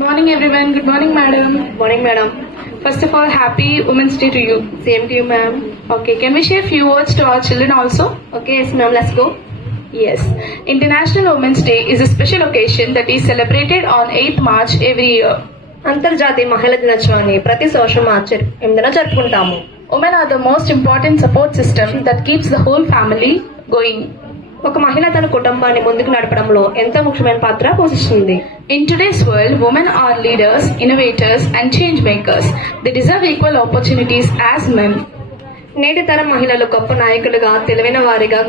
Morning everyone. Good morning madam. Morning, madam. First of all, happy Women's Day to you. Same to you, ma'am. Okay, can we share few words to our children also? Okay, yes, ma'am. Let's go. Yes. International Women's Day is a special occasion that is celebrated on 8th March every year. అంతర్జాతీయ మహిళా దినోత్సవాన్ని ప్రతి సంవత్సరం మార్చి 8న జరుపుకుంటాము. Women are the most important support system that keeps the whole family going. ఒక మహిళ తన కుటుంబాన్ని ముందుకు నడపడంలో ఎంతో ముఖ్యమైన పాత్ర పోషిస్తుంది. In today's world, women are leaders, innovators and change makers. They deserve equal opportunities as men. నేటి తరం మహిళలు గొప్ప నాయకులుగా, తెలివైన వారిగా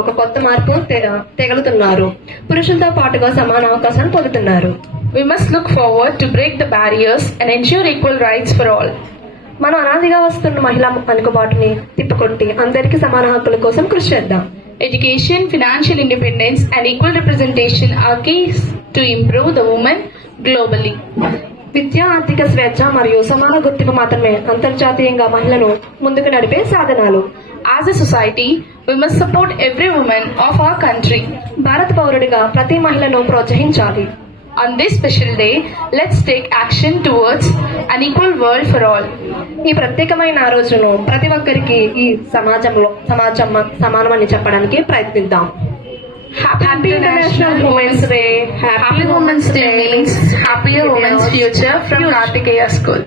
ఒక కొత్త మార్పు తెగలుతున్నారు. పురుషులతో పాటుగా సమాన అవకాశాలు పొందుతున్నారు. We must look forward to break the barriers and ensure equal rights for all. మనం అనాదిగా వస్తున్న మహిళా అనుకుబాటుని తిప్పుకొట్టి అందరికీ సమాన హక్కుల కోసం కృషి చేద్దాం. Education, financial independence and equal representation are keys to improve the women globally. విద్య, ఆర్థిక స్వేచ్ఛ మరియు సమాన గుర్తింపు మాత్రమే అంతర్జాతీయంగా మహిళను ముందుకు నడిపే సాధనాలు. As a society, we must support every woman of our country. భారత పౌరుడిగా ప్రతి మహిళను ప్రోత్సహించాలి. On this special day, let's take action towards an equal world for all. ఈ ప్రత్యేకమైన రోజును ప్రతి ఒక్కరికి ఈ సమాజం సమానమని చెప్పడానికి ప్రయత్నిద్దాం. Happy International Women's Day. Happy Women's Day means happier women's future from Kartikeya School.